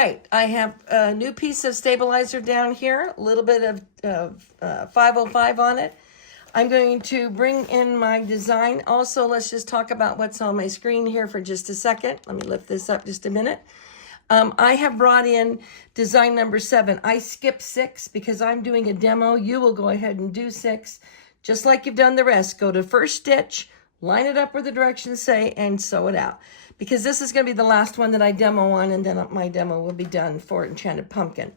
right, I have a new piece of stabilizer down here, a little bit of 505 on it. I'm going to bring in my design. Also, let's just talk about what's on my screen here for just a second. Let me lift this up just a minute. I have brought in design number 7. I skipped 6 because I'm doing a demo. You will go ahead and do 6, just like you've done the rest. Go to first stitch, line it up where the directions say, and sew it out. Because this is going to be the last one that I demo on, and then my demo will be done for Enchanted Pumpkin.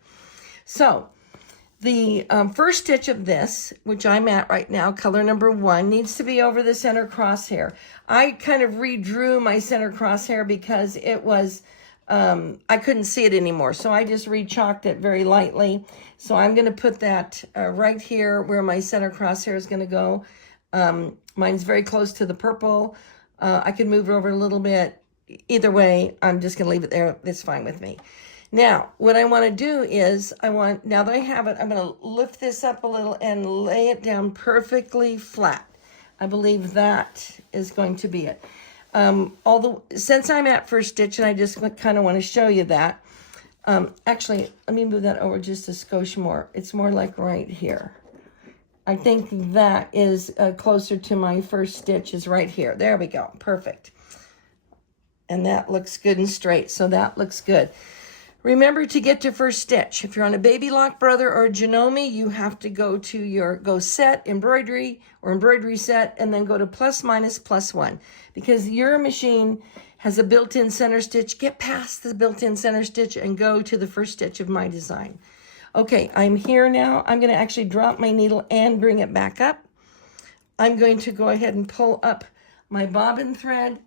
So, the first stitch of this, which I'm at right now, color number 1, needs to be over the center crosshair. I kind of redrew my center crosshair because it was, I couldn't see it anymore. So I just re-chalked it very lightly. So I'm going to put that right here where my center crosshair is going to go. Mine's very close to the purple. I can move it over a little bit. Either way, I'm just going to leave it there. That's fine with me. Now, what I want to do is, now that I have it, I'm going to lift this up a little and lay it down perfectly flat. I believe that is going to be it. Since I'm at first stitch, and I just kind of want to show you that. Actually, let me move that over just a skosh more. It's more like right here. I think that is closer to my first stitch is right here. There we go. Perfect. And that looks good and straight. So that looks good. Remember to get to first stitch. If you're on a Baby Lock Brother or a Janome, you have to go to go set embroidery or embroidery set and then go to plus minus plus 1 because your machine has a built-in center stitch. Get past the built-in center stitch and go to the first stitch of my design. Okay, I'm here now. I'm going to actually drop my needle and bring it back up. I'm going to go ahead and pull up my bobbin thread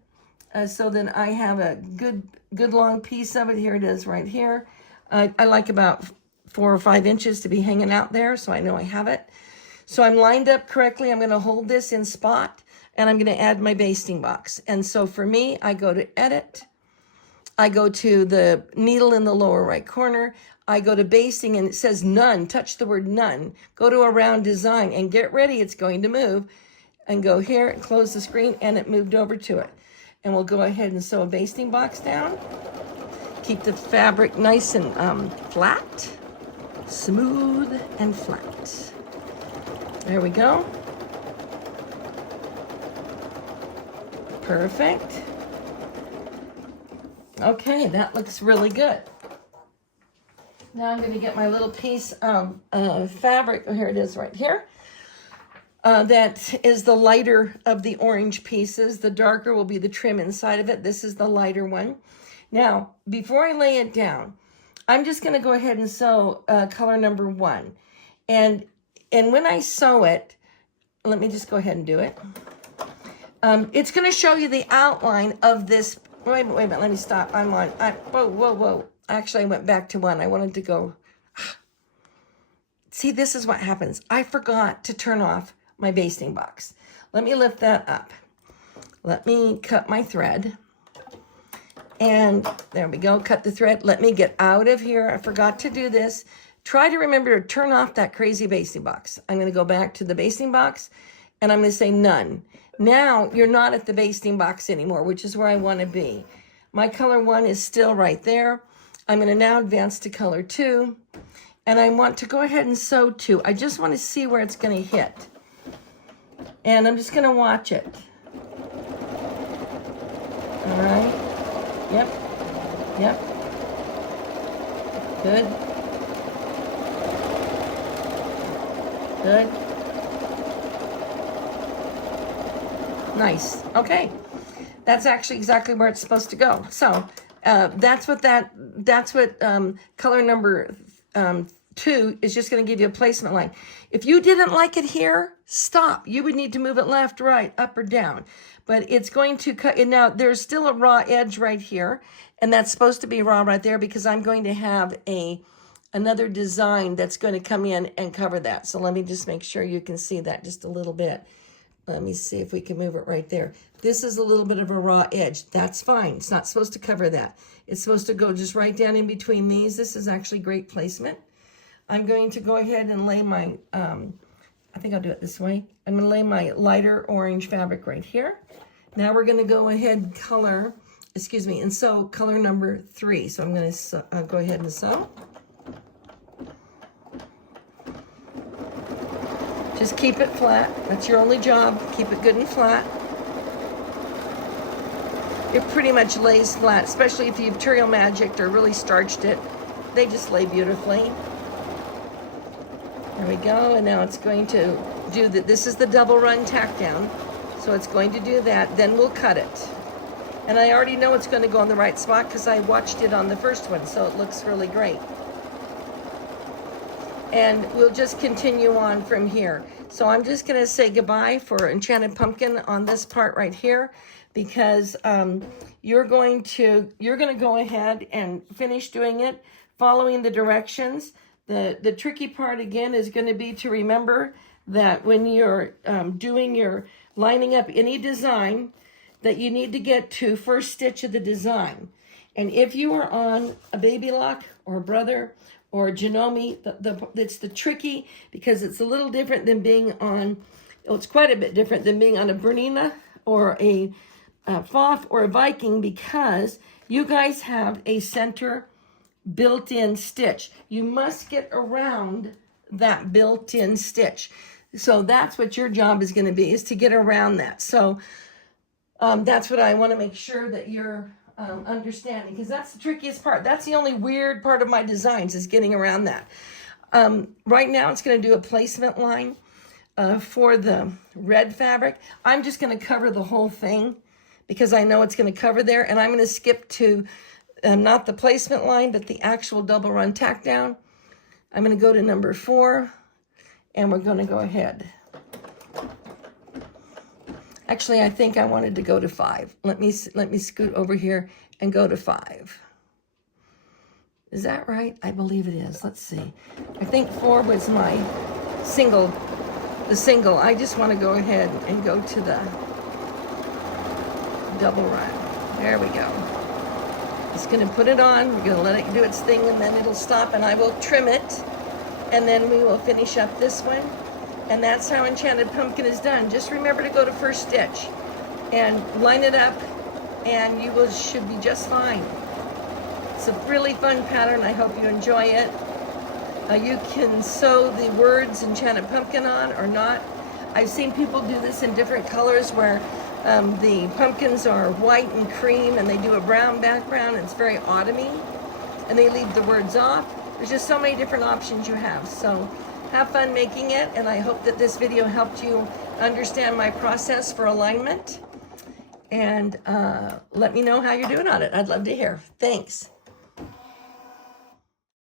so that I have a good long piece of it. Here it is right here. I like about 4 or 5 inches to be hanging out there, so I know I have it. So I'm lined up correctly. I'm going to hold this in spot, and I'm going to add my basting box. And so for me, I go to Edit. I go to the needle in the lower right corner. I go to basting, and it says None. Touch the word None. Go to Around Design, and get ready. It's going to move. And go here and close the screen, and it moved over to it. And we'll go ahead and sew a basting box down. Keep the fabric nice and flat, smooth and flat. There we go. Perfect. Okay, that looks really good. Now I'm going to get my little piece of fabric. Oh, here it is right here. That is the lighter of the orange pieces. The darker will be the trim inside of it. This is the lighter one. Now, before I lay it down, I'm just going to go ahead and sew color number 1. And when I sew it, let me just go ahead and do it. It's going to show you the outline of this. Wait a minute, let me stop. Whoa. Actually, I went back to 1. I wanted to go. See, this is what happens. I forgot to turn off my basting box. Let me lift that up. Let me cut my thread. And there we go, cut the thread. Let me get out of here. I forgot to do this. Try to remember to turn off that crazy basting box. I'm going to go back to the basting box and I'm going to say None. Now you're not at the basting box anymore, which is where I want to be. My color 1 is still right there. I'm going to now advance to color 2. And I want to go ahead and sew 2. I just want to see where it's going to hit. And I'm just going to watch it. All right. Yep. Good. Nice. Okay. That's actually exactly where it's supposed to go. So that's what color number 2 is just going to give you a placement line. If you didn't like it here, stop. You would need to move it left, right, up, or down. But it's going to cut. And now there's still a raw edge right here, and that's supposed to be raw right there because I'm going to have another design that's going to come in and cover that. So let me just make sure you can see that just a little bit. Let me see if we can move it right there. This is a little bit of a raw edge. That's fine. It's not supposed to cover that. It's supposed to go just right down in between these. This is actually great placement. I'm going to go ahead and lay my, I think I'll do it this way. I'm going to lay my lighter orange fabric right here. Now we're going to go ahead and color excuse me, and sew color number 3. So I'm going to go ahead and sew. Just keep it flat. That's your only job. Keep it good and flat. It pretty much lays flat, especially if you've Turiel Magicked or really starched it. They just lay beautifully. There we go, and now it's going to do that. This is the double run tack down, so it's going to do that. Then we'll cut it. And I already know it's going to go on the right spot because I watched it on the first one, so it looks really great. And we'll just continue on from here. So I'm just going to say goodbye for Enchanted Pumpkin on this part right here, because you're going to go ahead and finish doing it, following the directions. The tricky part again is going to be to remember that when you're doing your lining up any design, that you need to get to first stitch of the design. And if you are on a baby lock or a brother or a Janome, it's the tricky, because it's a little different than being on, it's quite a bit different than being on a Bernina or a Pfaff or a Viking, because you guys have a center built-in stitch. You must get around that built-in stitch. So that's what your job is going to be, is to get around that. So that's what I want to make sure that you're understanding, because that's the trickiest part. That's the only weird part of my designs, is getting around that. Right now it's going to do a placement line for the red fabric. I'm just going to cover the whole thing because I know it's going to cover there, and I'm going to skip to not the placement line, but the actual double run tack down. I'm going to go to number 4, and we're going to go ahead. Actually, I think I wanted to go to 5. Let me scoot over here and go to 5. Is that right? I believe it is. Let's see. I think 4 was my single, the single. I just want to go ahead and go to the double run. There we go. Just going to put it on. We're going to let it do its thing, and then it'll stop, and I will trim it, and then we will finish up this one. And that's how Enchanted Pumpkin is done. Just remember to go to first stitch and line it up, and you should be just fine. It's a really fun pattern. I hope you enjoy it. You can sew the words Enchanted Pumpkin on or not. I've seen people do this in different colors, where the pumpkins are white and cream, and they do a brown background. It's very autumny, and they leave the words off. There's just so many different options you have. So have fun making it, and I hope that this video helped you understand my process for alignment. And let me know how you're doing on it. I'd love to hear. Thanks.